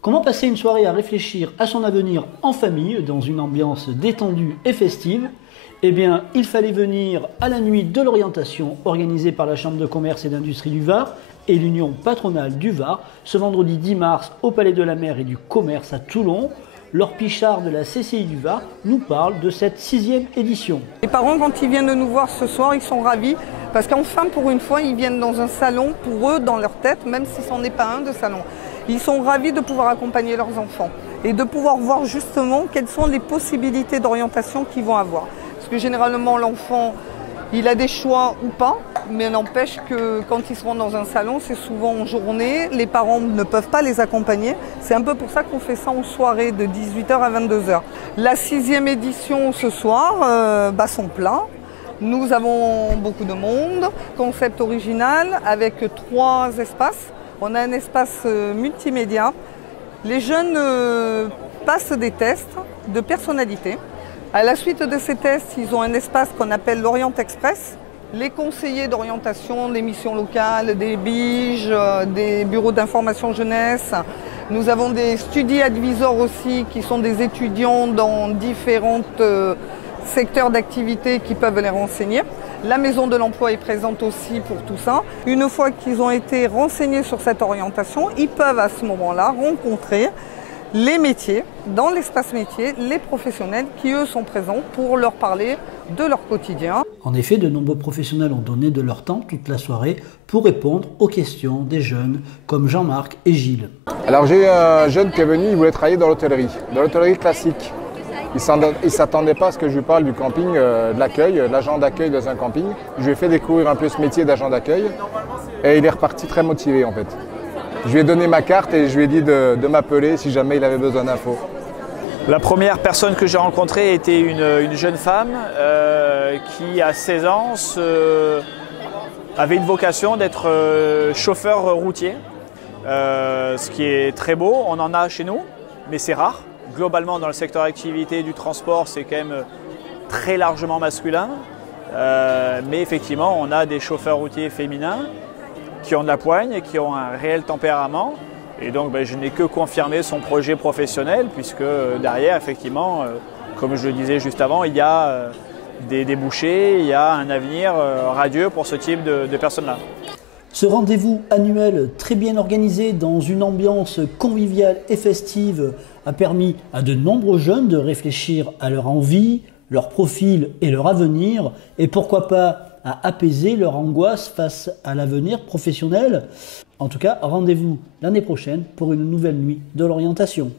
Comment passer une soirée à réfléchir à son avenir en famille, dans une ambiance détendue et festive? Eh bien, il fallait venir à la nuit de l'orientation organisée par la Chambre de commerce et d'industrie du Var et l'Union patronale du Var, ce vendredi 10 mars au Palais de la Mer et du Commerce à Toulon. Laure Pichard de la CCI du Var nous parle de cette 6e édition. Les parents, quand ils viennent de nous voir ce soir, ils sont ravis parce qu'enfin, pour une fois, ils viennent dans un salon pour eux, dans leur tête, même si ce n'en est pas un de salon. Ils sont ravis de pouvoir accompagner leurs enfants et de pouvoir voir justement quelles sont les possibilités d'orientation qu'ils vont avoir. Parce que généralement, l'enfant, il a des choix ou pas, mais n'empêche que quand ils seront dans un salon, c'est souvent en journée, les parents ne peuvent pas les accompagner. C'est un peu pour ça qu'on fait ça en soirée de 18h à 22h. La 6e édition ce soir bat son plein. Nous avons beaucoup de monde, concept original avec 3 espaces. On a un espace multimédia. Les jeunes passent des tests de personnalité. À la suite de ces tests, ils ont un espace qu'on appelle l'Orient Express. Les conseillers d'orientation, des missions locales, des BIGE, des bureaux d'information jeunesse. Nous avons des study advisors aussi qui sont des étudiants dans différents secteurs d'activité qui peuvent les renseigner. La Maison de l'Emploi est présente aussi pour tout ça. Une fois qu'ils ont été renseignés sur cette orientation, ils peuvent à ce moment-là rencontrer les métiers, dans l'espace métier, les professionnels qui eux sont présents pour leur parler de leur quotidien. En effet, de nombreux professionnels ont donné de leur temps toute la soirée pour répondre aux questions des jeunes comme Jean-Marc et Gilles. Alors j'ai un jeune qui est venu, il voulait travailler dans l'hôtellerie classique. Il ne s'attendait pas à ce que je lui parle du camping, de l'accueil, l'agent d'accueil dans un camping. Je lui ai fait découvrir un peu ce métier d'agent d'accueil et il est reparti très motivé en fait. Je lui ai donné ma carte et je lui ai dit de m'appeler si jamais il avait besoin d'infos. La première personne que j'ai rencontrée était une jeune femme qui, à 16 ans, avait une vocation d'être chauffeur routier. Ce qui est très beau, on en a chez nous, mais c'est rare. Globalement, dans le secteur d'activité du transport, c'est quand même très largement masculin. Mais effectivement, on a des chauffeurs routiers féminins qui ont de la poigne et qui ont un réel tempérament. Et donc, je n'ai que confirmé son projet professionnel, puisque derrière, effectivement, comme je le disais juste avant, il y a des débouchés, il y a un avenir radieux pour ce type de personnes-là. Ce rendez-vous annuel très bien organisé dans une ambiance conviviale et festive a permis à de nombreux jeunes de réfléchir à leur envie, leur profil et leur avenir, et pourquoi pas à apaiser leur angoisse face à l'avenir professionnel. En tout cas, rendez-vous l'année prochaine pour une nouvelle nuit de l'orientation.